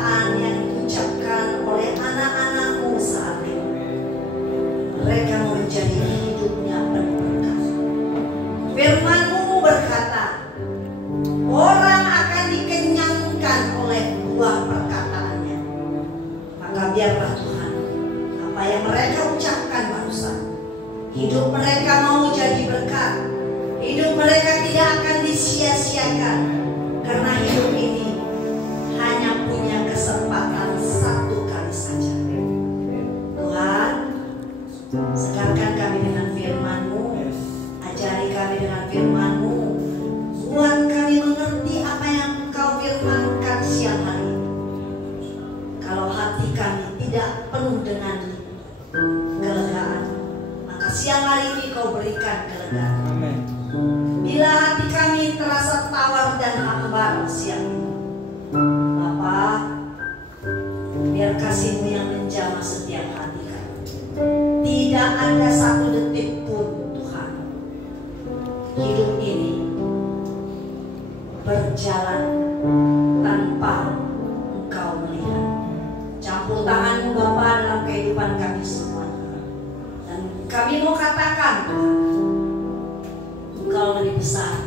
perkataan yang diucapkan oleh anak-anakmu saat ini. Mereka mau menjadi hidupnya penuh berkat. Firman-Mu berkata, orang akan dikenyangkan oleh buah perkataannya. Maka biarlah Tuhan, apa yang mereka ucapkan barusan, hidup mereka mau jadi berkat. Hidup mereka tidak akan disia-siakan, karena hidup ini hanya punya kesempatan satu kali saja. Tuhan, segarkan kami dengan firman-Mu, ajari kami dengan firman-Mu, buat kami mengerti apa yang Engkau firmankan siang hari ini. Kalau hati kami tidak penuh dengan kelegaan, maka siang hari ini Kau berikan kelegaan. Bila hati kami terasa tawar dan hambar siang ini, Bapa, biar kasih-Mu yang menjamah setiap hati kami. Tidak ada satu detik pun Tuhan hidup ini berjalan tanpa Engkau melihat. Campur tangan-Mu Bapa dalam kehidupan kami semua. Dan kami mau katakan, Tuhan, Engkau lebih besar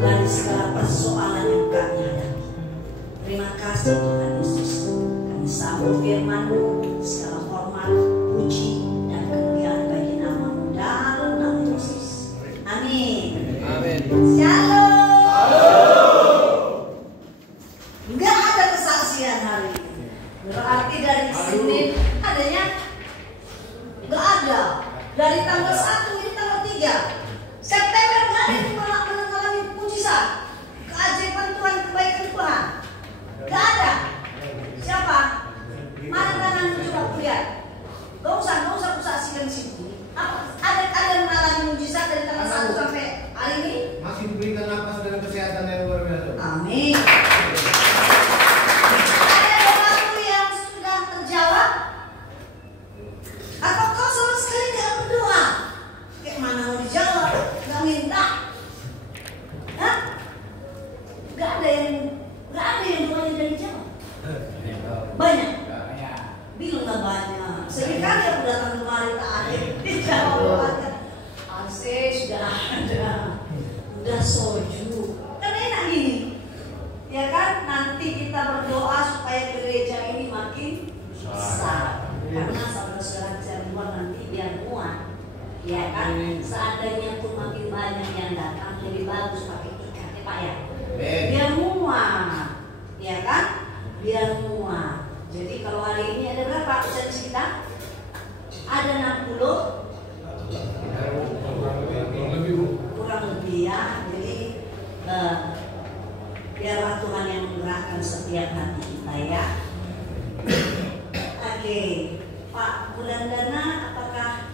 dari segala persoalan yang kami hadapi. Terima kasih Tuhan Yesus. Kami sambut firman-Mu, segala hormat, puji, dan kemuliaan bagi nama-Mu dalam nama Yesus. Amin. Amin. Shalom. Enggak ada kesaksian hari ini. Berarti dari Senin adanya? Enggak ada. Dari tanggal 1 ini tanggal 3 September nggak ada yang mengalami mujizat, keajaiban Tuhan, kebaikan Tuhan. Nggak ada. Siapa? Mana tangan coba lihat. Gak usah saksikan di sini. Ada yang mengalami mujizat dari tanggal 1 sampai hari ini? Masih diberikan napas dan kesehatan yang luar biasa. Amin. Ada doaku yang sudah terjawab? Atau kau sama sekali nggak berdoa? Kayak mana mau dijawab? Nggak minta? Hah? Nggak ada yang doanya dari jawab. Banyak. Bilang nggak banyak. Seringkali aku datang kemari tak ada yang dijawab doanya. AC sudah ada, udah soju. Kan enak gini, ya kan? Nanti kita berdoa supaya gereja ini makin besar. Karena saudara-saudara bisa buat nanti biar muat. Ya kan, seandainya pun makin banyak yang datang, lebih bagus pakai ikan ya Pak ya. Biar muat, ya kan? Biar muat. Jadi kalau hari ini ada berapa absensi kita? Ada 60, kurang lebih ya. Jadi biarlah Tuhan yang menggerakkan setiap hati kita ya. Oke, Pak Wulandana, apakah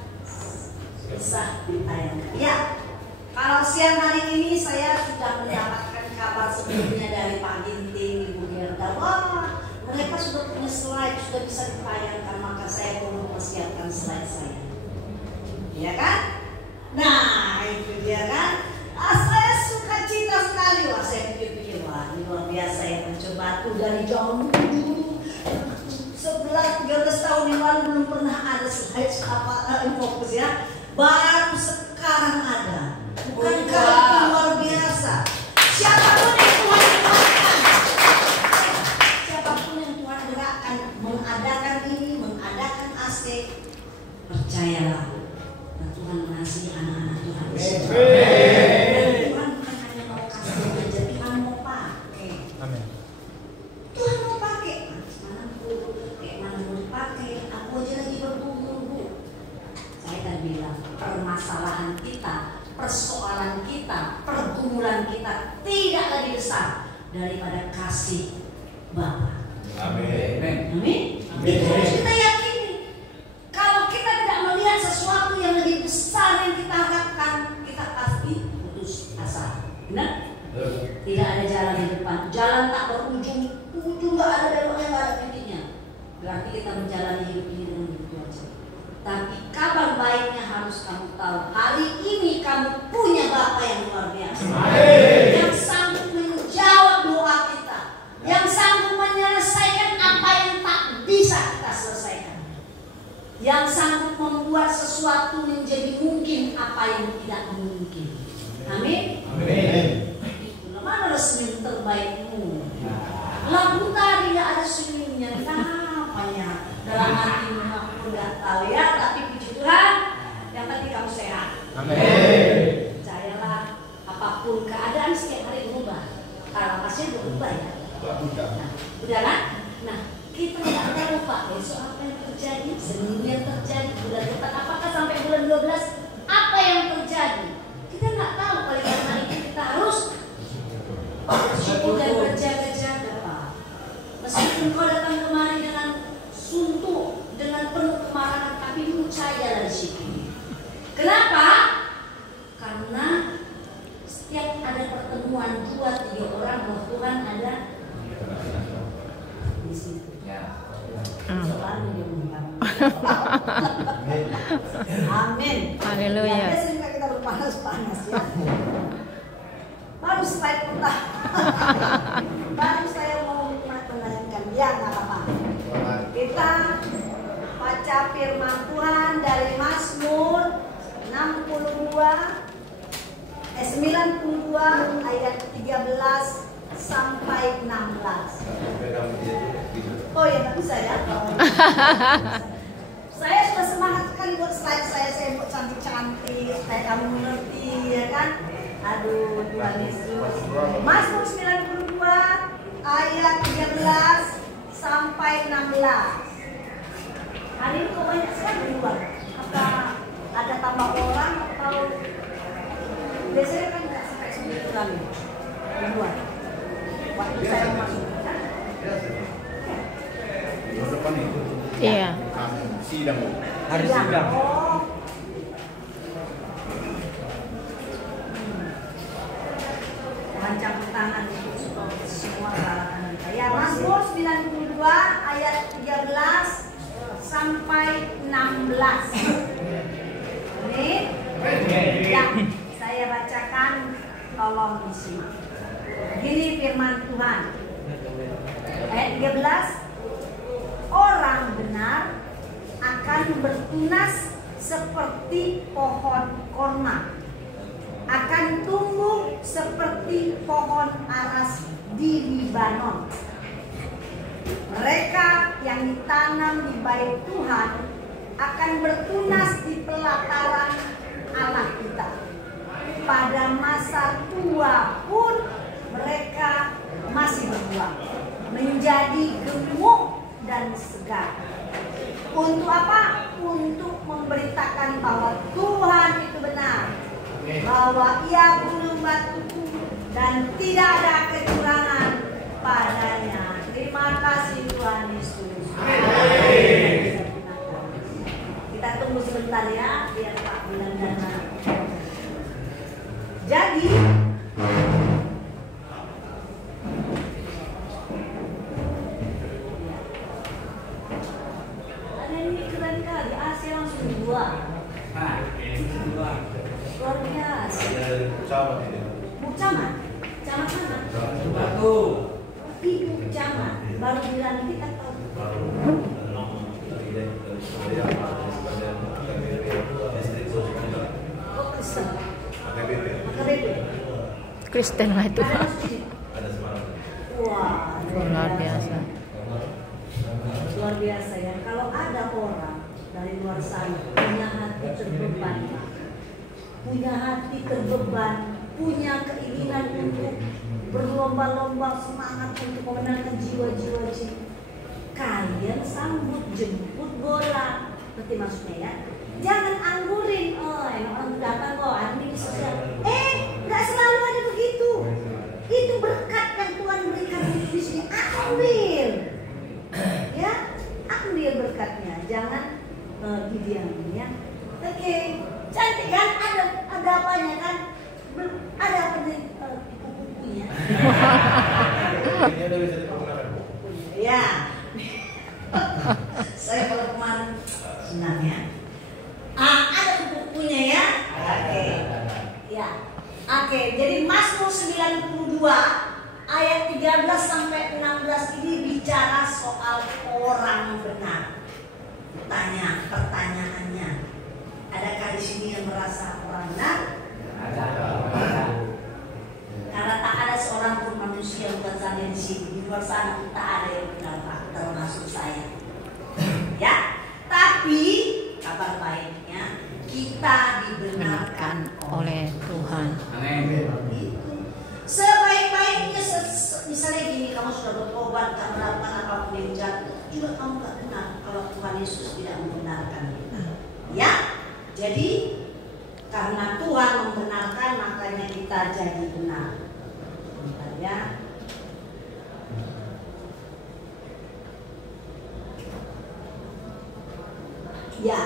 bisa ditayangkan? Ya, kalau siang hari ini saya sudah mendapatkan kabar sebelumnya dari Pak Ginting, Ibu Gerda. Wah, mereka sudah punya slide, sudah bisa ditayangkan, maka saya perlu mempersiapkan slide saya. Ya kan? Nah, itu dia kan. Saya suka cita sekali. Wah, saya pikir-pikir, wah ini luar biasa ya, mencoba tuh dari jauh dulu. 11-13 tahun yang lalu belum pernah ada slide apa fokus ya. Baru sekarang ada. Bukankah itu luar biasa? Siapapun yang Tuhan gerakkan, siapapun yang Tuhan gerakkan mengadakan ini, mengadakan AC, percayalah, Tuhan mengasihi anak-anak Tuhan. Dan Tuhan bukan hanya mau kasih saja, Tuhan mau pakai. Amin. Tuhan mau pakai. Mana kayak mana mau dipakai? Aku aja lagi bergumul. Saya kan bilang permasalahan kita, persoalan kita, pergumulan kita tidak lebih besar daripada kasih Bapa. Amin. Amin. Itu harus kita yakini. Kalau kita tidak melihat sesuatu yang lebih besar yang kita harapkan, kita pasti putus asa. Benar? Tidak ada jalan di depan. Jalan tak berujung, ujung nggak ada beloknya, nggak ada titiknya. Berarti kita menjalani hidup ini dengan begitu aja. Tapi kabar baiknya harus kamu tahu, hari ini kamu punya Bapa yang luar biasa, yang sanggup menjawab doa kita, yang sanggup menyelesaikan yang sanggup membuat sesuatu menjadi mungkin apa yang tidak mungkin. Amin. Amin. Itulah mana senyum terbaikmu. Lagu tadi nggak ada senyumnya, kenapanya? Dalam hatimu aku nggak tahu ya, tapi puji Tuhan, yang penting kamu sehat. Amin. Percayalah, apapun keadaan setiap hari berubah. Kalau masih berubah ya. Nah, udah kan? Nah, kita nggak tahu Pak besok apa yang terjadi, Senin yang terjadi, bulan depan apakah sampai bulan 12 apa yang terjadi? Kita nggak tahu. Oleh karena itu kita harus bersyukur dan berjaga-jaga Pak. Meskipun kau datang kemari dengan suntuk, dengan penuh kemarahan, tapi percayalah di situ. Kenapa? Karena setiap ada pertemuan 2-3 orang, bahwa Tuhan ada di situ. Selalu diundang. Amin. Haleluya. Ya, biasanya kita berpanas-panas ya. Baru slide pertama. Baru saya mau menanyakan ya, nggak apa-apa. Kita baca firman Tuhan dari Mazmur 92 ayat 13 sampai 16. Oh ya, nggak bisa ya. Saya sudah semangat sekali buat slide saya buat cantik-cantik supaya kamu mengerti ya kan. Aduh, Tuhan Yesus. Mazmur 92 ayat 13 sampai 16. Hari ini kok banyak sekali di luar. Apa ada tambah orang atau biasanya kan nggak sampai 9 kali di luar. Waktu saya masuk kan? Depan itu. Iya. Sidang. Hari sidang. Oh. Campur tangan itu semua kalangan kita. Ya, Mazmur 92 ayat 13 sampai 16. Ini ya, saya bacakan, tolong disimak. Ini firman Tuhan. Ayat 13, orang benar akan bertunas seperti pohon korma, akan tumbuh seperti pohon aras di Libanon. Mereka yang ditanam di bait Tuhan akan bertunas di pelataran Allah kita. Pada masa tua pun mereka masih berbuah, menjadi gemuk dan segar. Untuk apa? Untuk memberitakan bahwa Tuhan itu benar, bahwa Ia belum batuku dan tidak ada kecurangan padanya. Terima kasih Tuhan Yesus. Kita tunggu sebentar ya, biar Pak bilang dana. Jadi ada ini keren kali, AC langsung dua. Luar biasa. Camat? Camat mana? Ibu camat. Baru dilantik atau? Oh, Kristen. AKBP. Kristen lah itu. Wah, Luar biasa. luar biasa ya. Kalau ada orang dari luar sana punya hati terbeban, punya keinginan untuk berlomba-lomba, semangat untuk memenangkan jiwa-jiwa, kalian sambut, jemput bola. Berarti maksudnya ya, jangan anggurin. Oh, emang orang datang kok, ini bisa. Nggak selalu ada begitu. Itu berkat yang Tuhan berikan di sini. Ambil, ya, ambil berkatnya. Jangan didiamin ya. Oke, cantik kan? Ada apanya kan? Ada apa nih bukunya? Ini ada bisa dipergunakan. Ya. Saya kalau kemarin senang ya. Ada bukunya ya. Oke. Ya. Oke, jadi Mazmur 92 ayat 13 sampai 16 ini bicara soal orang benar. Pertanyaan merasa orang benar? Karena tak ada seorang pun manusia bukan saja di sini, di luar sana tak ada yang benar, Pak, termasuk saya. Ya, tapi kabar baiknya kita dibenarkan oleh Tuhan. Amin. Sebaik-baiknya misalnya gini, kamu sudah bertobat, kamu melakukan apapun yang jahat, juga kamu gak benar kalau Tuhan Yesus tidak membenarkan kita. Ya, jadi karena Tuhan membenarkan makanya kita jadi benar. Bentar ya. Ya,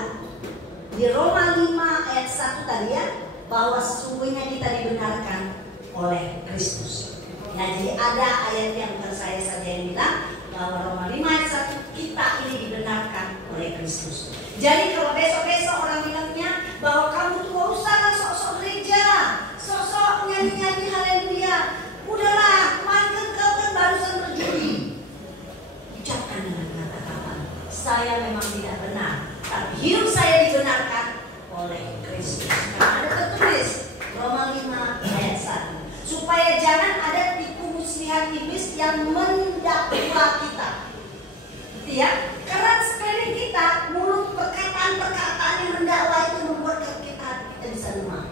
di Roma 5 ayat 1 tadi ya, bahwa sesungguhnya kita dibenarkan oleh Kristus. Ya, jadi ada ayat yang bukan saya saja yang bilang bahwa Roma 5 ayat 1 kita ini dibenarkan oleh Kristus. Jadi kalau besok-besok orang bilangnya bahwa kamu tuh gak usah sok-sok gereja, sok-sok nyanyi-nyanyi haleluya, udahlah, kemarin kau kan barusan berjudi. Ucapkan dengan kata-kata, saya memang tidak benar, tapi hidup saya dibenarkan oleh Kristus. Karena ada tertulis Roma 5 ayat 1, supaya jangan ada tipu muslihat iblis yang mendakwa kita. Ya, karena sekeliling kita mulut perkataan-perkataan yang mendakwa itu membuat kita bisa lemah.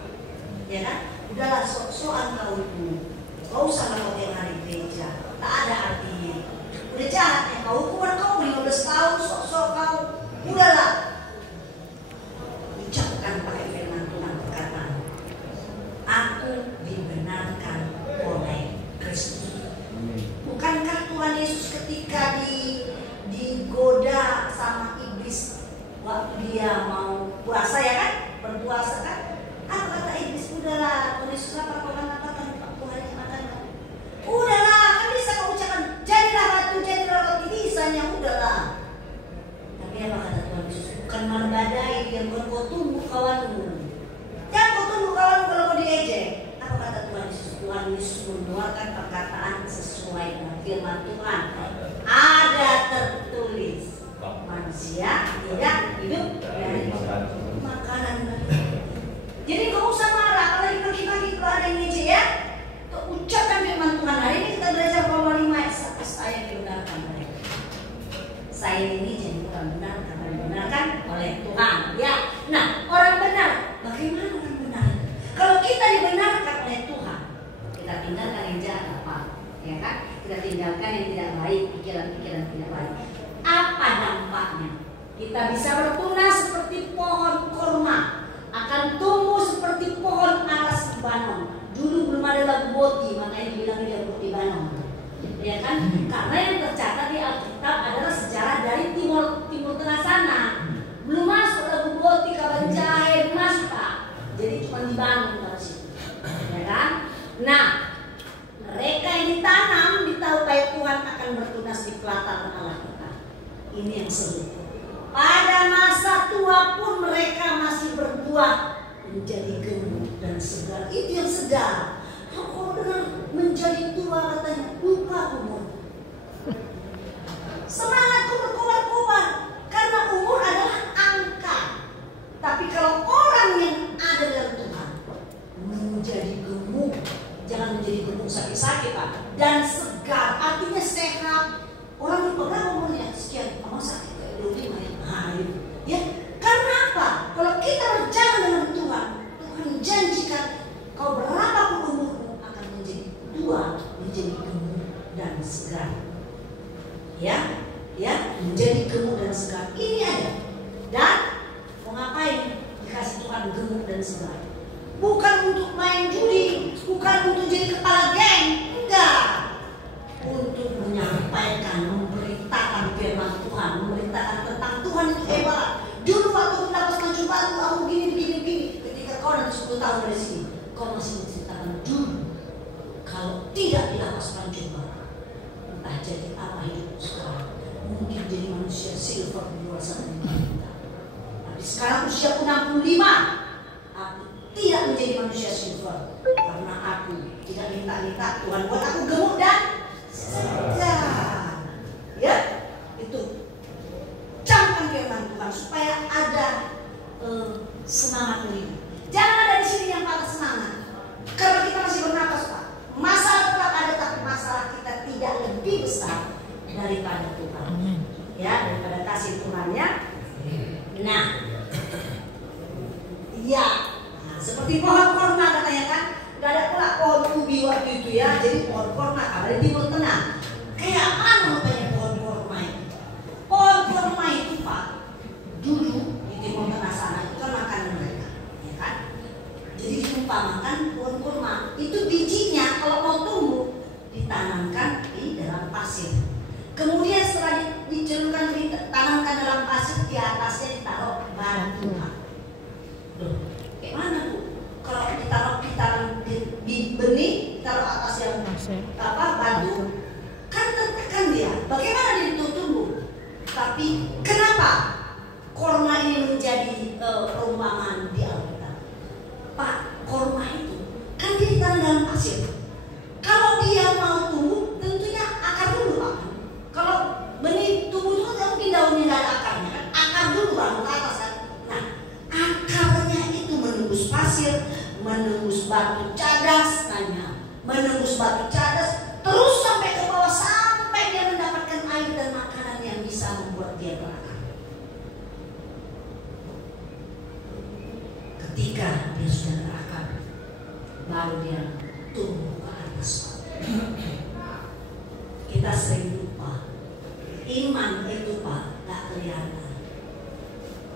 Ya kan? Udahlah sok-sokan kau itu, kau usah kau tiap hari gereja, tak ada artinya. Udah jahat ya kau, hukuman kau 15 tahun sok-sok kau, udahlah. Ucapkan pakai firman Tuhan perkataan, aku dibenarkan oleh Kristus. Bukankah Tuhan Yesus ketika digoda sama iblis waktu dia mau puasa ya kan, berpuasa kan, apa kata iblis? Udahlah, Tuhan Yesus apa kau kan Tuhan yang makan, udahlah kan bisa kau ucapkan jadilah batu bisanya, udahlah. Tapi apa kata Tuhan Yesus? Bukan malam badai yang kau tunggu kawanmu, jangan kau tunggu kawanmu kalau kau diejek. Apa kata Tuhan Yesus? Tuhan Yesus mengeluarkan perkataan sesuai dengan firman Tuhan. Ada tertulis, manusia tidak hidup dari makanan. Jadi nggak usah marah kalau pagi-pagi kalau ada yang ngejek ya. Ucapkan firman Tuhan. Hari ini kita belajar Roma 5 ayat 1, saya dibenarkan oleh saya ini jadi orang benar karena dibenarkan oleh Tuhan. Ya, nah orang benar. Bagaimana orang benar? Kalau kita dibenarkan oleh Tuhan, kita tinggalkan yang jahat apa? Ya kan? Kita tinggalkan yang tidak baik, pikiran-pikiran tidak baik. Apa dampaknya? Kita bisa bertunas seperti pohon korma, akan tumbuh seperti pohon aras Libanon. Dulu belum ada lagu boti, makanya dibilang dia boti Libanon. Ya kan? Karena yang tercatat di Alkitab adalah sejarah dari timur tengah sana. Belum masuk lagu boti, kaban jahe, masuk Pak. Jadi cuma dibangun dari situ. Ya kan? Nah, mereka yang ditanam ditahupai Tuhan akan bertunas di pelataran Allah kita. Ini yang seru. Pada masa tua pun mereka masih berbuah menjadi gemuk dan segar. Itu yang segar. Kalau benar menjadi tua katanya lupa umur. Semangatku berkobar-kobar karena umur adalah angka. Tapi kalau orang yang ada dalam Tuhan menjadi gemuk, jangan menjadi gemuk sakit-sakit Pak, dan segar, artinya sehat. Orang lupa berapa umurnya, sekian, kamu sakit kayak 25 ya. Nah, ya, karena apa? Kalau kita berjalan dengan Tuhan, Tuhan janjikan kau berapapun umurmu akan menjadi tua, menjadi gemuk dan segar. Ya, menjadi gemuk dan segar. Ini ada. Dan mau ngapain dikasih Tuhan gemuk dan segar? Bukan untuk main judi, bukan untuk jadi kepala geng, enggak. Untuk menyampaikan, memberitakan firman Tuhan, memberitakan tentang Tuhan itu hebat. Dulu waktu mendapat maju batu, aku begini. Ketika kau nanti 10 tahun dari sini, kau masih menceritakan dulu. Kalau tidak dilapas panjang batu, entah jadi apa hidupku sekarang. Mungkin jadi manusia silver di luar sana. Tapi sekarang usia 65, aku tidak menjadi manusia silver karena aku tidak minta-minta Tuhan buat aku gemuk dan segar. Ya, itu camkan firman Tuhan supaya ada semangat ini. sini yang patah semangat. Karena kita masih bernapas, Pak. Masalah tetap ada, tapi masalah kita tidak lebih besar daripada Tuhan. Ya, daripada kasih Tuhannya. Nah, ya, seperti pohon korma katanya kan, gak ada pula pohon ubi waktu itu ya. Jadi pohon korma ada di Timur Tengah. Kayak apa katanya pohon korma itu? Pohon korma itu, Pak, dulu di Timur Tengah sana itu kan makanan mereka, ya kan? Jadi diumpamakan pohon kurma itu bijinya kalau mau tumbuh ditanamkan di dalam pasir. Kemudian setelah dicelupkan, ditanamkan dalam pasir, di atasnya ditaruh batu. Loh, kayak mana Bu? Kalau ditanam di benih, ditaruh atas yang batu, kan tertekan dia. Bagaimana dia itu tumbuh? Tapi kenapa korma ini menjadi perumpamaan di Alkitab? Pak, korma itu kan dia ditanam dalam pasir. Kalau dia mau tumbuh, tentunya akar dulu, Pak. Kalau benih tumbuh itu kan mungkin daunnya nggak ada akarnya kan, akar dulu baru ke atas kan. Nah, akarnya itu menembus pasir, menembus batu cadas, menembus batu cadas, terus sampai ke bawah sampai dia mendapatkan air dan makanan yang bisa membuat dia berakar. Ketika dia sudah berakar, baru dia tumbuh ke atas. Kita sering lupa, iman itu Pak gak kelihatan.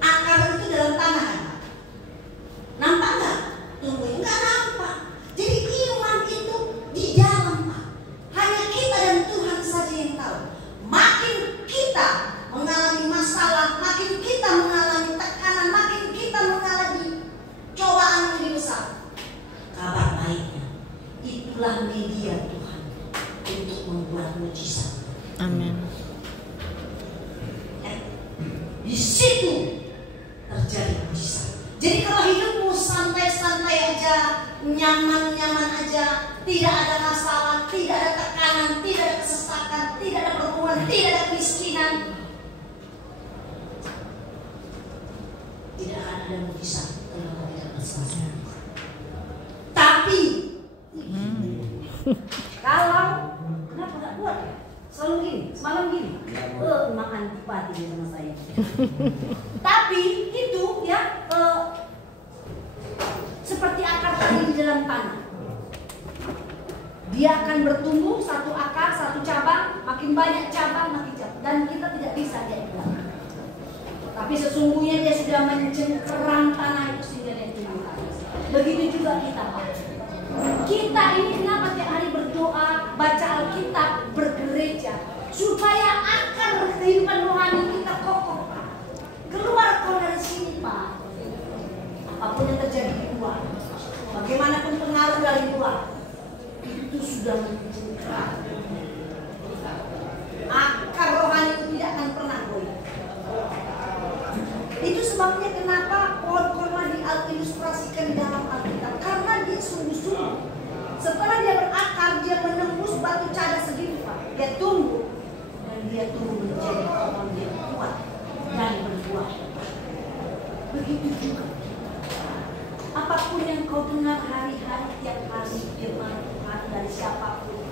Akar itu dalam tanah kan Pak? Nampak gak? Tumbuh gak nampak. Jadi iman itu di dalam Pak. Hanya kita dan Tuhan saja yang tahu. Makin kita mengalami masalah, makin kita mengalami tekanan, makin kita mengalami cobaan yang lebih besar, kabar baiknya itulah media Tuhan untuk membuat mujizat. Amin. Di situ terjadi mujizat. Jadi kalau hidupmu santai-santai aja, nyaman-nyaman aja, tidak ada masalah, tidak ada tekanan, tidak ada kesesakan, tidak ada pergumulan, tidak ada kemiskinan, tidak akan ada mujizat kalau tidak bersabar. Tapi kalau kenapa nggak buat ya? Selalu gini, semalam gini, emang antipati dia sama saya. Tapi itu ya seperti akar tadi di dalam tanah. Dia akan bertumbuh satu akar, satu cabang, makin banyak cabang, makin cabang, dan kita tidak bisa dia hilang. Tapi sesungguhnya dia sudah mencengkeram tanah itu sehingga dia tumbuh. Begitu juga kita, Pak. Kita ini kenapa tiap hari berdoa, baca Alkitab, bergereja, supaya akar kehidupan rohani kita kokoh, Pak. Keluar kau dari sini, Pak. Apapun yang terjadi di luar, bagaimanapun pengaruh dari luar, itu sudah mencengkeram. Akar rohani itu tidak akan pernah goyah. Itu sebabnya kenapa pohon korma diilustrasikan di dalam Alkitab, karena dia sungguh-sungguh. Setelah dia berakar, dia menembus batu cadas segini, Pak. Dia tumbuh dan dia tumbuh menjadi pohon yang kuat dan berbuah. Begitu juga. Apapun yang kau dengar hari-hari tiap hari firman Tuhan dari siapapun,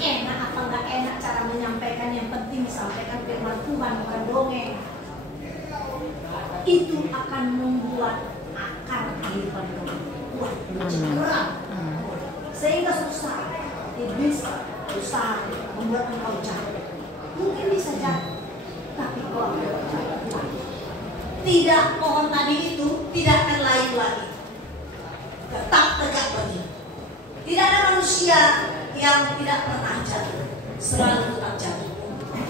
enak apa enggak enak cara menyampaikan, yang penting sampaikan firman Tuhan, bukan dongeng. Itu akan membuat akar kehidupan kamu kuat, mencengkeram, sehingga susah, iblis susah membuat engkau jatuh. Mungkin bisa jatuh, tapi kau akan jatuh. Tidak, pohon tadi itu tidak akan layu lagi, tetap tegak berdiri. Tidak ada manusia yang tidak pernah jatuh, selalu tetap jatuh.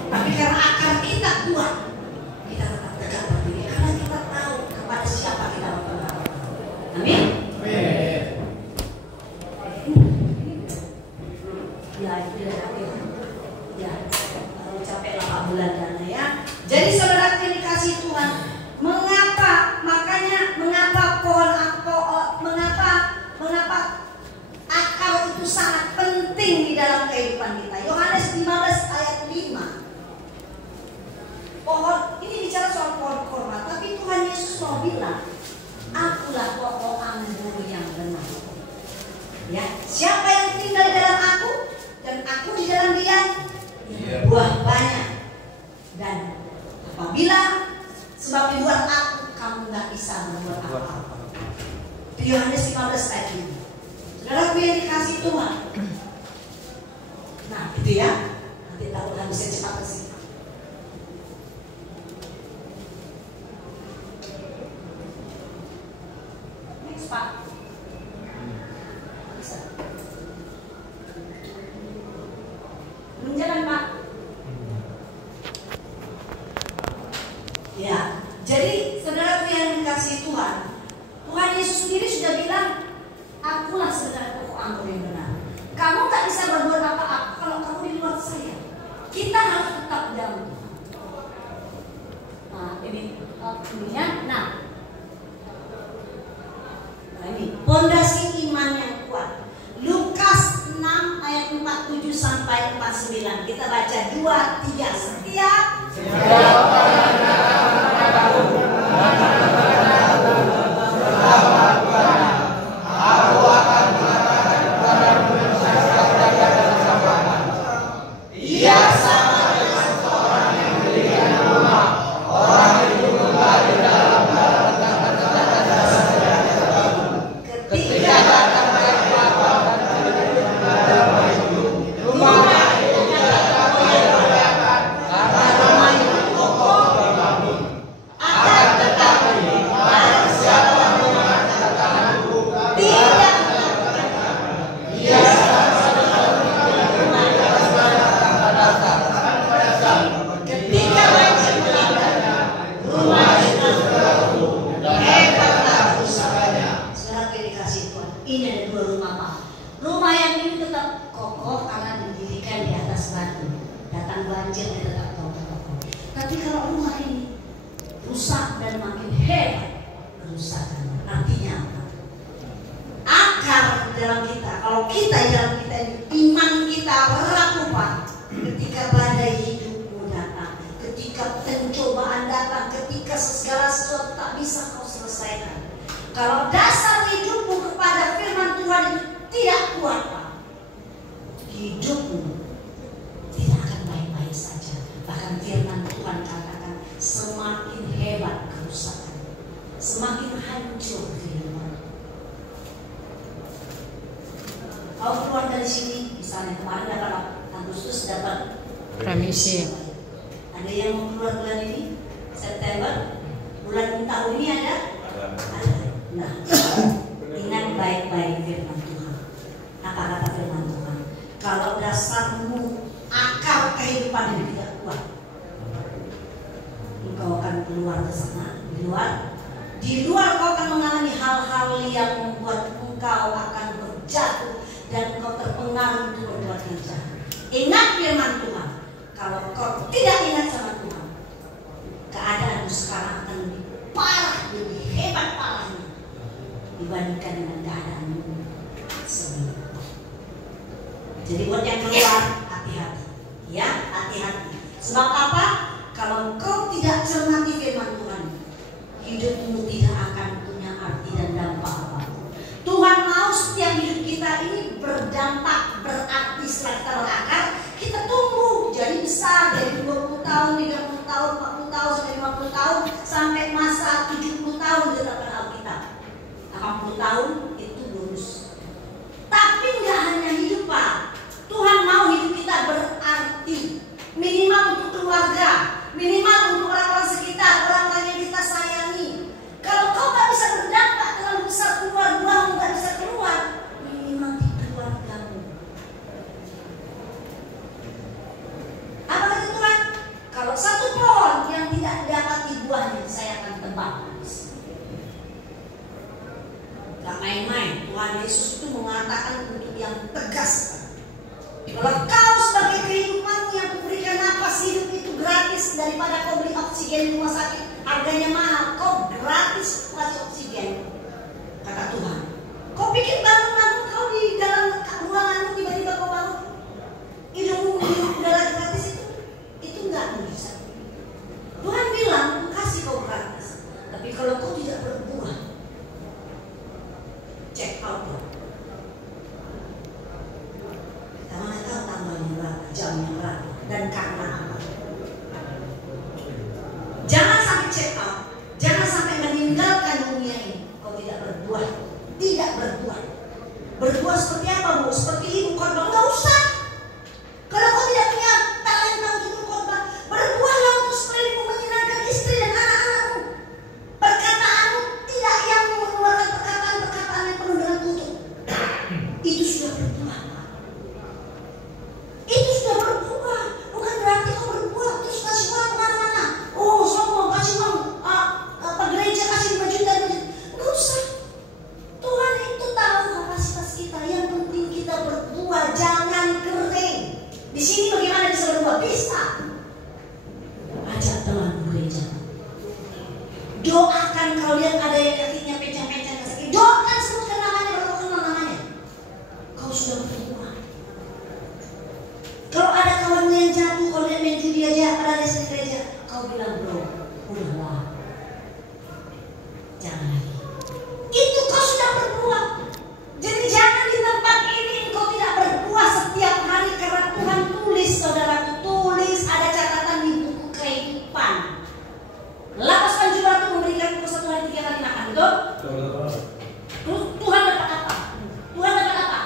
Tapi karena akar kita kuat, kita tetap tegak berdiri. Karena kita tahu kepada siapa kita berdoa. Amin. Ya, kalau capek 8 bulan dana ya. Jadi saudara yang dikasih Tuhan, mengapa akar itu sangat penting di dalam kehidupan kita. Yohanes 15 ayat 5. Pohon ini bicara soal pohon korma, tapi Tuhan Yesus mau bilang, akulah pokok anggur yang Siapa yang tinggal di dalam aku dan aku di dalam dia, buah banyak. Dan apabila sebab di luar aku kamu nggak bisa membuat apa-apa. Yohanes 15 ayat 5. Saudaraku yang dikasih Tuhan. Nah, gitu ya. Nanti takut habisnya cepat ke sini. Next, Pak. Bisa. Menjalan, Pak. Ya, jadi saudaraku yang dikasih Tuhan, Tuhan Yesus sendiri sudah bilang, akulah sebenarnya pokok anggur yang benar. Kamu tak bisa berbuat apa-apa kalau kamu di luar saya. Kita harus tetap dalam Tuhan. Nah, ini ininya. Nah, ini pondasi iman yang kuat. Lukas 6 ayat 47 sampai 49. Kita baca 2, 3. Setiap ada yang mau keluar bulan ini, September, bulan tahun ini ada. Nah, ingat baik-baik firman Tuhan. Apa kata firman Tuhan? Kalau dasarmu, akar kehidupan yang tidak kuat, engkau akan keluar ke sana. Di luar kau akan mengalami hal-hal yang membuat engkau akan berjatuh dan engkau terpengaruh untuk berbuat yang jahat. Ingat firman Tuhan. Kalau kau tidak ingat sama Tuhan, keadaanmu sekarang akan lebih parah, lebih hebat parahnya dibandingkan dengan keadaanmu sebelumnya. Jadi buat yang keluar, hati-hati, ya, hati-hati. Sebab apa? Kalau kau tidak cermati firman Tuhan, hidupmu tidak akan punya arti dan dampak apa. Tuhan mau setiap hidup kita ini berdampak, berarti setelah kita berakar, kita tumbuh jadi besar dari 20 tahun, 30 tahun, 40 tahun, sampai 50 tahun, sampai masa 70 tahun di dalam Alkitab. 80 tahun itu bonus. Tapi nggak hanya hidup, Pak. Tuhan mau hidup kita berarti. Minimal untuk keluarga, minimal untuk orang-orang sekitar, orang-orang yang kita sayangi. Kalau kau nggak bisa berdampak terlalu besar keluar, buahmu nggak bisa keluar, minimal di keluargamu. Apa kata Tuhan? Kalau satu pohon yang tidak dapati buahnya, saya akan tebang. Gak main-main. Tuhan Yesus itu mengatakan untuk yang tegas. Kalau kau sebagai kehidupanmu yang memberikan napas hidup itu gratis, daripada kau beli oksigen di rumah sakit harganya mahal, kau gratis kasih oksigen. Kata Tuhan. Kau pikir bangun-bangun kau di dalam ruanganmu tiba-tiba kau bangun, hidupmu hidup udara gratis itu nggak bisa. Tuhan bilang kasih kau gratis, tapi kalau kau tidak berbuah, check out. berbuat. Tidak berbuat. Berbuat seperti apa, Bu? Seperti ibu khotbah? Enggak usah. Kalau kau tidak punya talenta untuk berkhotbah, berbuatlah untuk sekelilingmu, menyenangkan istri dan anak-anakmu. Perkataanmu tidak yang mengeluarkan perkataan-perkataan yang penuh dengan kutuk. Itu sudah berbuat. Itu sudah berbuat. Bukan berarti kau berbuat terus kasih uang kemana-mana. Oh, sombong, kasih uang apa gereja kasih 5 juta. Enggak usah. Tuhan itu tahu kapasitas kita. Yang penting kita berbuat, jangan kering. Di sini bagaimana bisa berbuat? Bisa. Ajak teman gereja. Doakan kalau lihat ada yang kakinya pencang-pencang sakit. Doakan, sebutkan namanya, baru kenal namanya. Kau sudah berbuat. Kalau ada kawan yang jatuh, kalau dia main judi aja, ada di gereja, kau bilang, bro, udahlah, jangan lagi. Itu kau sudah berbuat. Jadi jangan di tempat ini engkau tidak berbuat setiap hari, karena Tuhan tulis, saudaraku, tulis, ada catatan di buku kehidupan. Lapas Panjura itu memberikan engkau 1 hari 3 kali makan, betul? Terus Tuhan dapat apa? Tuhan dapat apa?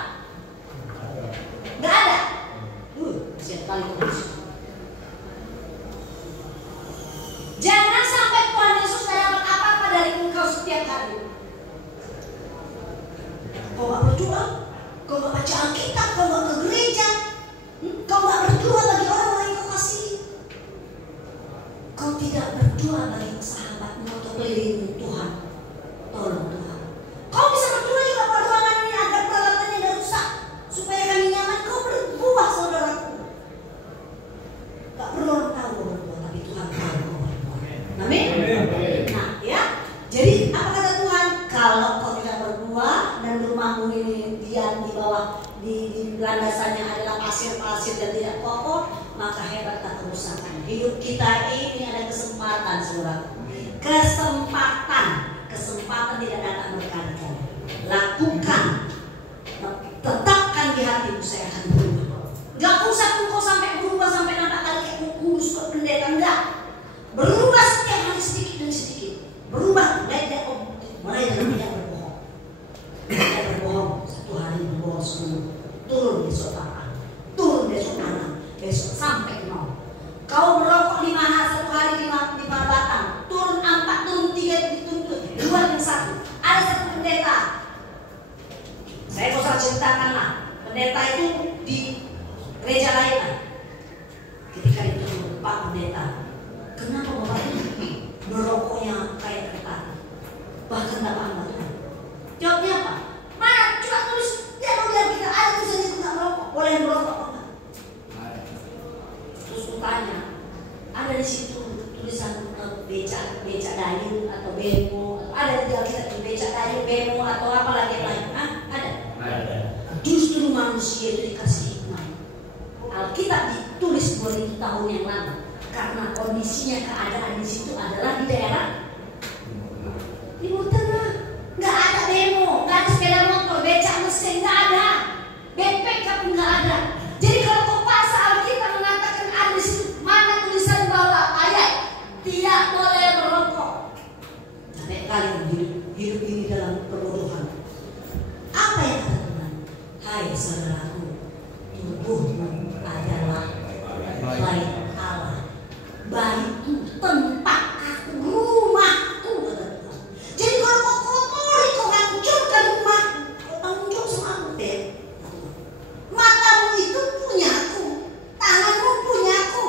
Gak ada. Siap kali terus. Jangan sampai Tuhan Yesus tidak dapat apa-apa dari engkau setiap hari. Kau gak berdoa, kau gak baca Alkitab, kau gak ke gereja, kau gak berdoa bagi orang-orang yang kau kasih. Kau tidak berdoa bagi sahabatmu atau kelilingmu. Tuhan, tolong Tuhan. Kau bisa berdoa juga pada ruangan ini agar peralatannya tidak rusak, supaya kami nyaman. Kau berbuat, saudaraku. Gak perlu orang tahu kau berbuat, tapi Tuhan tahu kau berbuat. Amin. Nah, ya. Jadi apa kata Tuhan? Kalau kau tidak berbuat dan rumahmu ini diam di bawah, di landasannya adalah pasir-pasir dan tidak kokoh, maka hebatlah kerusakan. Hidup kita ini ada kesempatan, saudara. Kesempatan tidak datang berkali-kali. Lakukan, tetapkan di hatimu, saya akan berubah. Gak usah kau sampai berubah sampai nampak kali kayak kudus ke pendeta, enggak. Berubah setiap hari sedikit demi sedikit. Berubah, mulai dari tidak berbohong. Tidak berbohong, 1 hari berbohong 10. Turun besok 8, turun besok 6, besok sampai 0. Kau merokok 5 hari, 1 hari 5 batang, turun 4, turun 3, turun 2 dan 1. Ada satu pendeta, saya mau ceritakan lah, pendeta itu di gereja lain lah. Ketika itu Pak Pendeta, kenapa Bapak ini merokoknya kayak ketat, bahkan tak paham Tuhan? Jawabnya apa? Mana? Coba tulis. Dia mau bilang kita ada tulisannya itu nggak merokok, boleh merokok apa enggak? Terus tanya, ada di situ tulisan becak dayung atau bemo, ada di Alkitab becak dayung, bemo atau apa lagi yang lain? Ada. Justru manusia itu dikasih hikmah. Alkitab ditulis 2000 tahun yang lalu karena kondisinya, keadaan di situ adalah di daerah Timur Tengah. Nggak ada demo, nggak ada sepeda motor, becak mesin, nggak ada, BPK pun nggak ada. Jadi kalau kau pasal Alkitab mengatakan ada di situ, mana tulisan bahwa ayat tidak boleh merokok. Sampai kali hidup ini dalam perbodohan. Apa yang kata Tuhan? Hai saudaraku, tubuhmu adalah bait Allah, baitku, tempat aku, rumahku, kata Tuhan. Jadi kalau kau kotori, kau hancurkan rumahku, kau tanggung jawab sama aku, Beb. Matamu itu punya aku, tanganmu punya aku,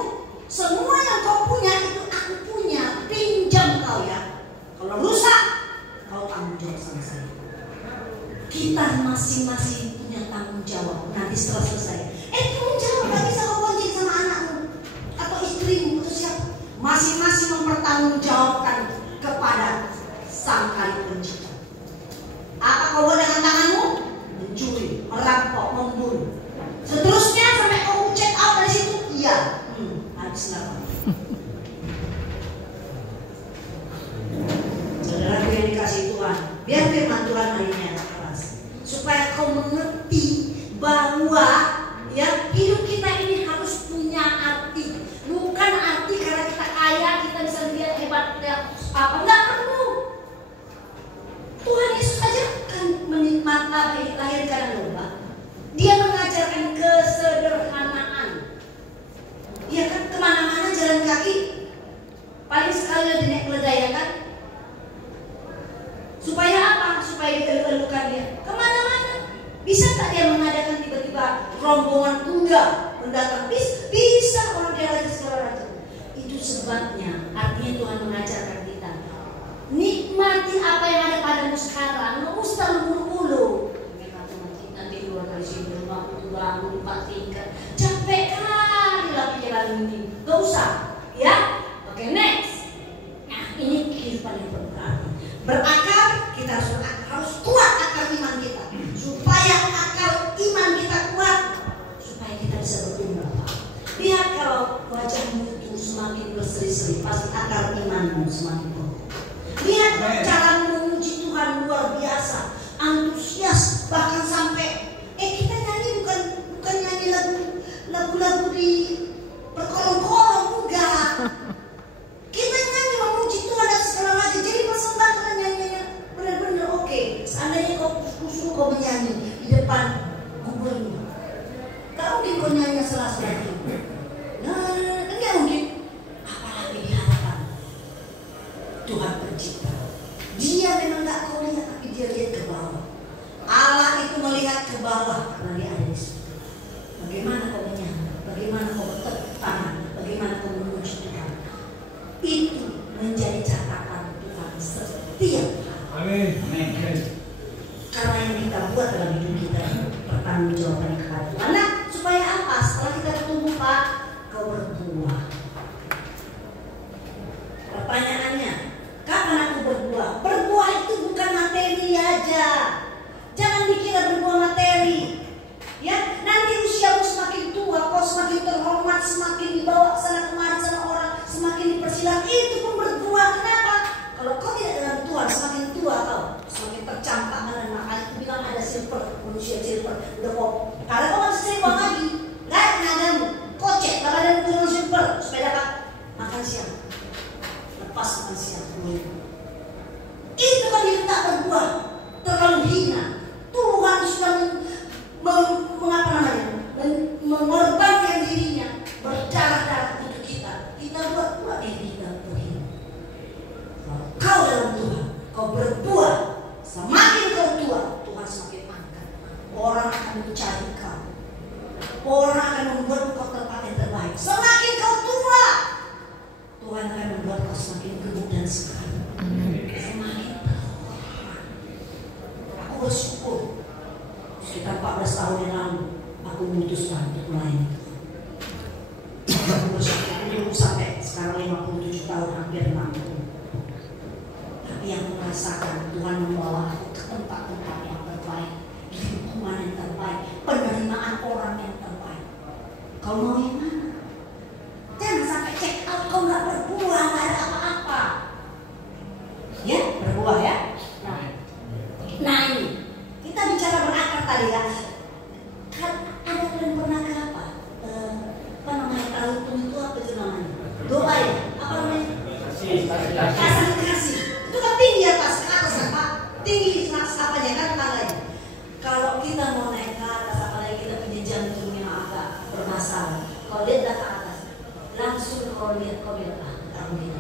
semua yang kau punya itu aku punya. Pinjam kau ya. Kalau rusak, kau tanggung jawab sama saya. Kita masing-masing punya tanggung jawab. Nanti setelah selesai, tanggung jawab gak bisa kau bonceng sama anakmu atau istrimu atau siapa. Masing-masing mempertanggungjawabkan kepada Sang Kali Pencipta. Apa kau buat dengan tanganmu? Mencuri, merampok, membunuh. Seterusnya sampai kau check out dari situ, iya. Habis nggak? Saudara yang dikasih Tuhan, biar firman Tuhan hari ini ada keras, supaya kau mengerti bahwa ya hidup kita ini harus punya arti. Bukan arti karena kita kaya kita bisa lihat hebat apa, nggak perlu. Tuhan Yesus aja Paling sekali lebih naik keledai ya kan? Supaya apa? Supaya dielu-elukan dia kemana-mana. Bisa tak dia mengadakan tiba-tiba rombongan tunggal mendatang? Bisa orang dia lagi segala macam. Itu sebabnya artinya Tuhan mengajarkan kita nikmati apa yang ada padamu sekarang. Nggak usah buru-buru. Nanti keluar dari sini rumah bangun 4 tingkat. Capek kali lah perjalanan ini. Nggak usah, ya. Oke, next. Nah, ini kehidupan yang berarti. Berakar, kita harus kuat akar iman kita. Supaya akar iman kita kuat, supaya kita bisa bertumbuh. Lihat kalau wajahmu itu semakin berseri-seri, pasti akar imanmu semakin kuat. Lihat cara memuji Tuhan luar biasa, antusias, bahkan sampai kita nyanyi bukan nyanyi lagu-lagu di berkolong-kolong, enggak. Kita nyanyi memuji Tuhan dan segala macam. Jadi persembahan nyanyinya benar-benar oke. Seandainya kau menyanyi di depan gubernur, kau mungkin kau nyanyi salah-salah itu. Nah, enggak mungkin. Apalagi di hadapan Tuhan pencipta. Dia memang tak kau lihat, tapi dia lihat ke bawah. Allah itu melihat ke bawah karena dia ada di situ. Bagaimana kau menyanyi? Bagaimana kau bertepuk tangan? Bagaimana kau memuji Tuhan? Itu menjadi catatan Tuhan setiap hari. Amin. Karena yang kita buat dalam hidup kita pertanggungjawaban kepada Tuhan. Nah, supaya apa? Setelah kita bertumbuh, Pak, kau berbuah. Pertanyaannya, kapan aku berbuah? Berbuah itu bukan materi aja. Jangan dikira berbuah materi. Ya, nanti usiamu semakin tua, kau semakin terhormat, semakin dibawa sana kemari sama orang, semakin dipersilakan. Itu pun berbuah. Kenapa? Kalau kau tidak dalam Tuhan, semakin tua kau, semakin tercampak. Dan makanya itu bilang ada silver, manusia silver. Udah kok, kalau kau masih silver lagi, nggak ada tenagamu, kocek. Kalau ada turun silver supaya dapat makan siang. Lepas makan siang. Itu kan dia tak berbuah, terlalu hina. Tuhan sudah mengorbankan dirinya, berdarah-darah untuk kita. Kita buat pula kita berhina. Kau dalam Tuhan, kau berbuah. Semakin kau tua, Tuhan semakin angkat. Orang akan mencari kau. Orang akan membuat kau tempat yang terbaik. Semakin kau tua, Tuhan akan membuat kau semakin gemuk dan sekali. Semakin terhormat. Aku bersyukur. Sekitar 14 tahun yang lalu, aku memutuskan untuk melayani. Aku bersyukur dulu sampai sekarang 57 tahun, hampir 60. Tapi yang aku rasakan, Tuhan membawa aku ke tempat-tempat yang terbaik, di lingkungan yang terbaik, penerimaan orang yang terbaik. Kau mau yang mana? Jangan sampai check out kau nggak berbuah, nggak ada apa-apa. Ya, berbuah ya. Nah ini kita bicara berakar tadi ya. Kan ada kalian pernah ke apa? Apa namanya kalau itu apa itu namanya? Doa ya? Apa namanya? Kasih. Itu kan tinggi atas ke atas apa? Tinggi apanya kan tangganya. Kalau kita mau naik ke atas, apalagi kita punya jantung yang agak bermasalah. Kalau lihat ke atas, langsung kau lihat tak mungkin.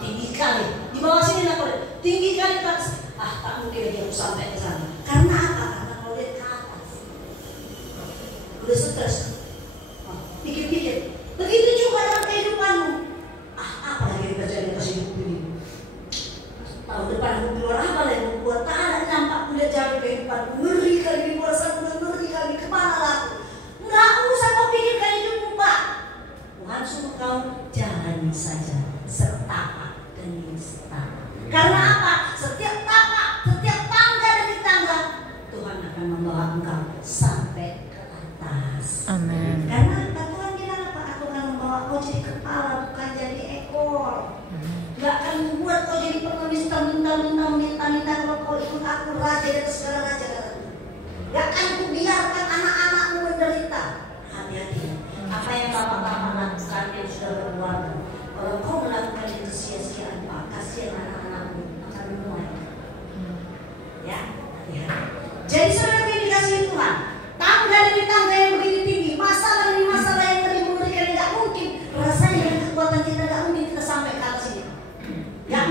Tinggi kali. Di bawah sini lah kau lihat. Tinggi kali ke atas. Tak mungkin dia sampai ke sana. Karena apa? Karena kau lihat ke atas. Udah stres. Pikir-pikir. Begitu juga dalam kehidupanmu. Apa lagi yang terjadi atas hidup ini? Tahun depan aku keluar apa lagi? Aku buat tak ada nampak kuliah jauh kehidupan. Ngeri kali di luar sana, ngeri kali kemana lah? Nggak usah kau pikirkan hidupmu, Pak. Tuhan suruh kau jalani saja setapak demi setapak. Karena apa? Setiap tapak, setiap tangga demi tangga, Tuhan akan membawa engkau sampai ke atas. Amin. Karena Tuhan bilang apa? Aku akan membawa kau jadi kepala, bukan jadi ekor. Gak akan membuat kau jadi pengemis minta kalau kau ikut aku raja dan segala raja. Gak akan kubiarkan anak-anakmu menderita. Hati-hati. Apa yang bapak-bapak lakukan yang sudah berkeluarga, kalau kau melakukan itu sia-siaan, Pak, kasihan anak-anakmu akan menuai. Ya, hati-hati. Jadi saudara yang dikasihi Tuhan, tangga demi tangga yang begini tinggi, masalah demi masalah yang lebih mengerikan, tidak mungkin. Rasanya dengan kekuatan kita tidak mungkin kita sampai ke atas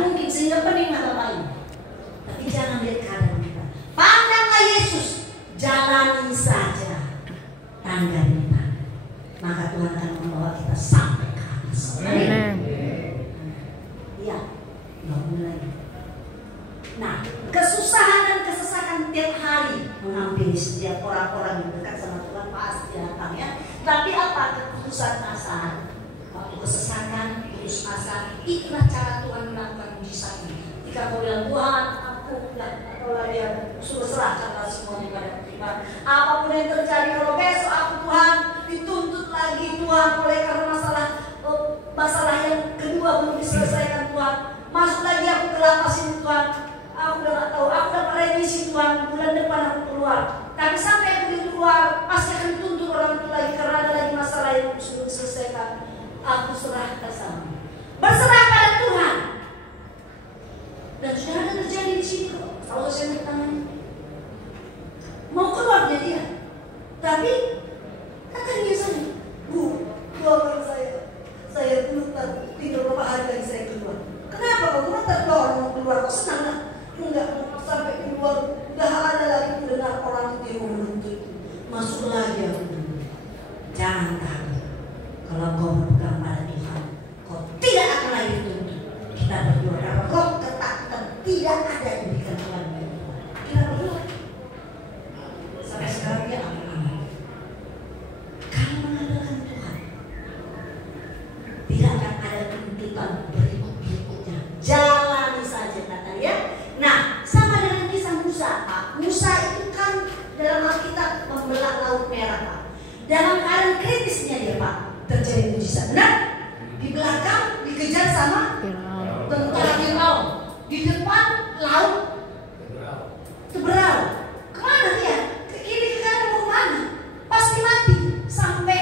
mungkin sehingga pening mata Bapak Ibu. Tapi jangan lihat keadaan kita. Pandanglah Yesus, jalani saja tangga demi tangga. Maka Tuhan akan membawa kita sampai ke atas. Amin. Iya, nggak mulai. Nah, kesusahan dan kesesakan tiap hari menghampiri setiap orang-orang yang dekat sama Tuhan pasti datang ya. Tapi apa keputusan asa? Waktu kesesakan, putus asa, itulah cara Tuhan melakukan mujizat ini. Jika kau bilang Tuhan, aku nggak tahu lagi, sudah serahkanlah semuanya pada Tuhan. Apapun yang terjadi, kalau besok aku Tuhan dituntut lagi Tuhan oleh karena masalah yang kedua belum diselesaikan Tuhan. Masuk lagi aku ke lapas ini Tuhan. Aku udah gak tahu, aku dapat remisi Tuhan, bulan depan aku keluar. Tapi sampai aku di luar, pasti akan dituntut orang itu lagi karena ada lagi masalah yang sudah diselesaikan. Aku serahkan sama, berserah pada Tuhan. Dan sudah ada terjadi di sini kok. Kalau saya bertanya, mau keluar dia, tapi kata dia saya, Bu, doakan saya belum tinggal beberapa hari lagi saya keluar. Kenapa kok cuma terdoa mau keluar kok senang lah? Enggak sampai keluar udah ada lagi mendengar orang itu yang menuntut masuk lagi aku dulu. Jangan takut kalau kau berpegang pada Tuhan, kau tidak akan lagi dituntut. Kita berdoa karena roh ketakutan tidak ada yang diberikan Tuhan. Kita berdoa sampai sekarang dia aman. Kalau mengandalkan Tuhan, tidak akan ada tuntutan berikutnya. Jalani saja kata dia. Nah, sama dengan kisah Musa, Pak. Musa itu kan dalam Alkitab membelah Laut Merah, Pak. Dalam keadaan kritisnya dia, Pak, terjadi mujizat. Benar? Di belakang dikejar sama tentara Firaun. Di depan laut terberal. Kemana dia? Ke kiri ke kanan mau kemana? Pasti mati. Sampai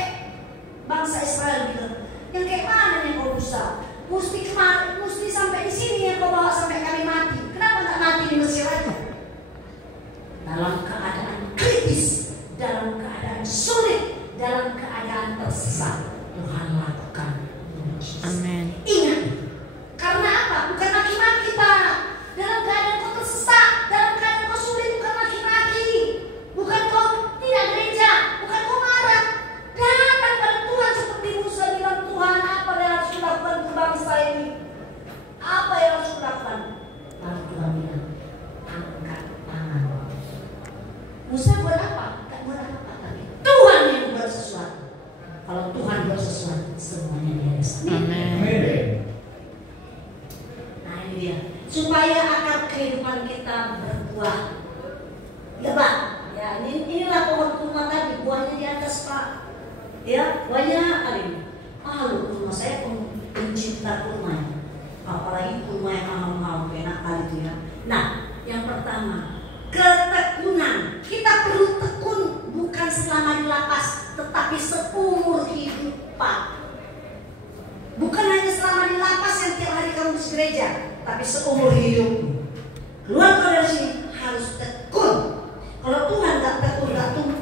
bangsa Israel bilang, yang kayak mana yang kau Musa? Mesti sampai di sini yang kau bawa sampai kami mati. Kenapa nggak mati di Mesir aja? Dalam keadaan kritis, dalam keadaan sulit, dalam keadaan tersesat, Tuhan lakukan mujizat. Amin. Ingat, karena apa? Bukan maki-maki, Pak. Dalam keadaan kau tersesat, dalam keadaan kau sulit, bukan maki-maki, bukan kau tidak gereja, bukan kau marah. Datang pada Tuhan seperti Musa bilang, Tuhan apa yang harus dilakukan ke bangsa ini? Apa yang harus dilakukan? Lalu Tuhan bilang, angkat tangan. Musa buat apa? Tak buat apa-apa, tapi Tuhan yang buat sesuatu. Kalau Tuhan buat sesuatu, semuanya dia bisa. Amin. Nah ini dia, supaya akar kehidupan kita berbuah lebat. Ya inilah pohon kurma tadi, buahnya di atas Pak. Ya buahnya ada ini. Lu kurma saya pencinta kurma. Apalagi kurma yang mahal-mahal, enak kali itu ya. Nah, yang pertama, ketekunan. Kita perlu tekun bukan selama di lapas, tetapi seumur hidup, Pak. Bukan hanya selama di lapas yang tiap hari kamu di gereja, tapi seumur hidup. Keluar kau dari sini harus tekun. Kalau Tuhan nggak tekun,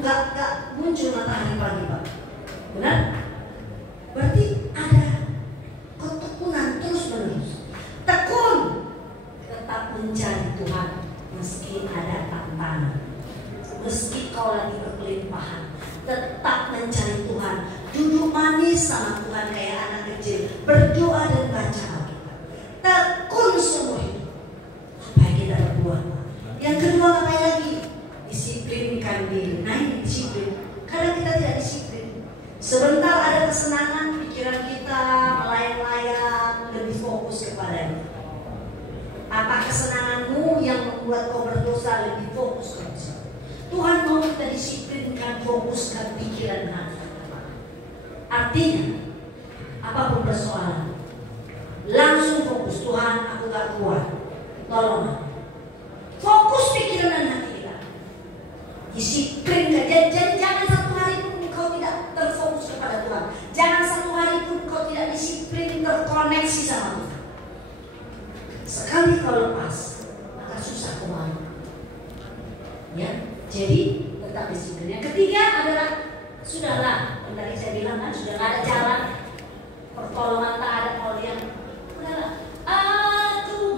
nggak muncul matahari pagi, Pak. Benar? Berarti ada ketekunan terus menerus. Tekun, tetap mencari Tuhan meski ada tantangan, meski kau lagi berkelimpahan, tetap mencari Tuhan. Duduk manis sama Tuhan kayak anak kecil, berdoa dan baca Alkitab. Tekun seumur hidup supaya kita berbuah. Yang kedua apa lagi? Disiplinkan diri. Nah ini disiplin. Kadang kita tidak disiplin. Sebentar ada kesenangan, pikiran kita melayang-layang, lebih fokus kepadanya. Apa kesenanganmu yang membuat kau berdosa, lebih fokus ke situ. Tuhan mau kita disiplinkan, fokuskan pikiran hati. Artinya, apapun persoalan, langsung fokus. Tuhan, aku gak kuat, tolong. Fokus pikiran dan hati kita. Disiplin. Jadi jangan satu hari pun kau tidak terfokus kepada Tuhan. Jangan satu hari pun kau tidak disiplin, terkoneksi sama Tuhan. Sekali kau lepas, maka susah kembali. Ya, jadi tetap disiplin. Yang ketiga adalah sudahlah. Tadi saya bilang kan sudah nggak ada jalan, pertolongan tak ada, kalau dia udahlah. Aku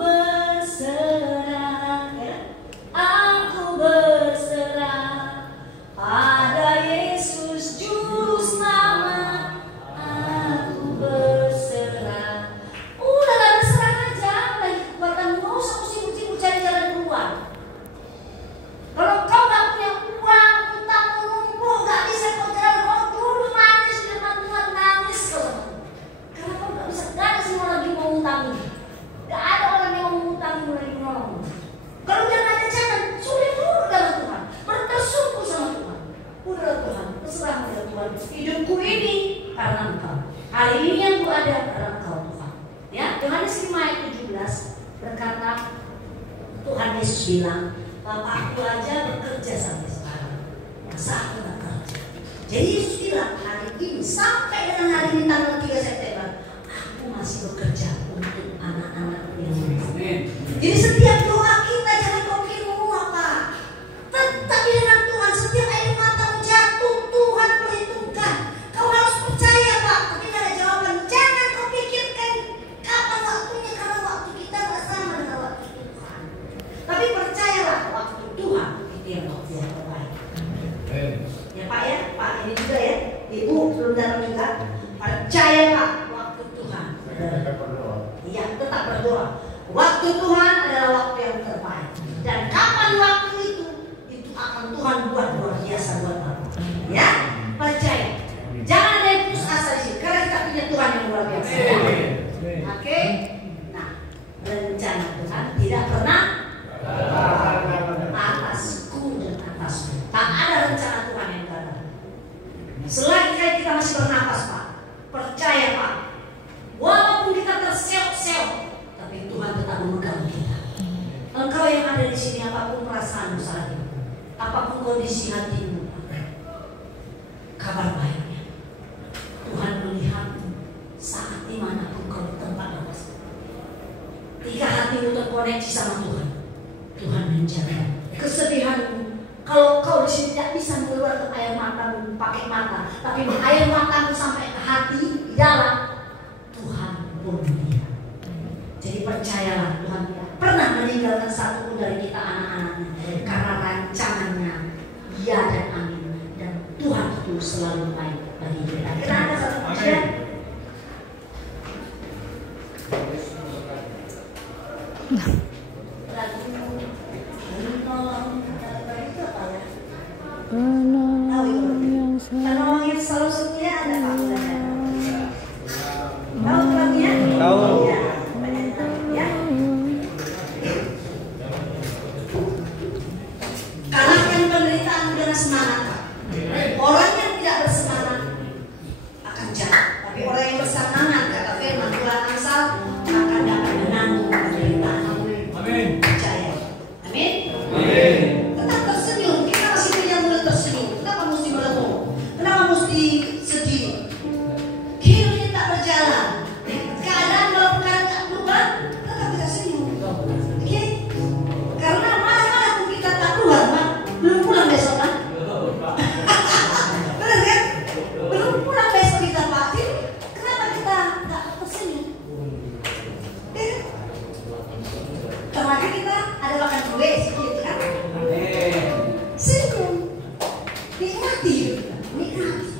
5 ayat 17 berkata, Tuhan Yesus bilang, Bapakku aja bekerja sampai sekarang, masa aku gak kerja? Jadi Yesus bilang, hari ini sampai dengan hari ini tanggal 3 September, aku masih bekerja untuk anak-anak yang lain. Jadi setiap doa kita jangan kau pikir mau apa. Tetapi dengan Tuhan, setiap air matamu jatuh, Tuhan perhitungkan. Kau harus percaya Pak, tapi gak ada jawaban. Jangan kau pikirkan kapan waktunya, karena waktu kita gak sama dengan waktu Tuhan. Tapi percayalah waktu Tuhan itu yang waktu yang terbaik. Ya Pak ya, Pak ini juga ya, Ibu belum datang juga. Percaya Pak, waktu Tuhan. Iya, tetap berdoa. Waktu Tuhan adalah waktu yang terbaik. Dan kapan waktu itu akan Tuhan buat luar biasa buat Bapak. Ya, percaya. Jangan ada yang putus asa di sini, karena kita punya Tuhan yang luar biasa. Oke? Nah, rencana Tuhan tidak pernah atasku dan atasmu. Tak ada rencana Tuhan yang gagal. Selagi kita masih bernapas Pak, percaya Pak, walaupun kita terseok-seok, tapi Tuhan tetap memegang kita. Engkau yang ada di sini, apapun perasaanmu saat ini, apapun kondisi hatimu, kabar baiknya, Tuhan melihatmu saat dimanapun kau di tempat lepas. Jika hatimu terkoneksi sama Tuhan, Tuhan menjaga kesedihanmu. Kalau kau di sini tidak bisa mengeluarkan air matamu pakai mata, tapi air matamu sampai ke hati di dalam, Tuhan pun melihat. Jadi percayalah, Tuhan tidak pernah meninggalkan satu pun dari kita anak-anaknya, karena rancangannya ya dan amin, dan Tuhan itu selalu baik bagi kita. Kita ada satu percaya. Penolong yang selalu setia ada Pak Bulanan. Tahu lagunya? Tahu. Ya, banyak tahu ya. Kalahkan penderitaan dengan semangat Pak. Orang yang tidak bersemangat akan jatuh, tapi orang yang bersemangat, kata firman Tuhan Amsal, akan dapat menanggung penderitaan. Amin. Percaya. Amin. Amin. Tetap tersenyum. Kita masih punya mulut tersenyum. Kenapa mesti melengung? Kenapa mesti sedih? Hidup ini tak berjalan. Keadaan dalam keadaan tak berubah, tetap kita senyum. Oke? Karena mana-mana pun kita tak keluar, Pak. Belum pulang besok kan? Benar kan? Belum pulang besok kita Pak. Jadi, kenapa kita tak tersenyum? Ternyata kita ada makan kue sedikit kan? Senyum. Nikmati hidup kita. Nikmati.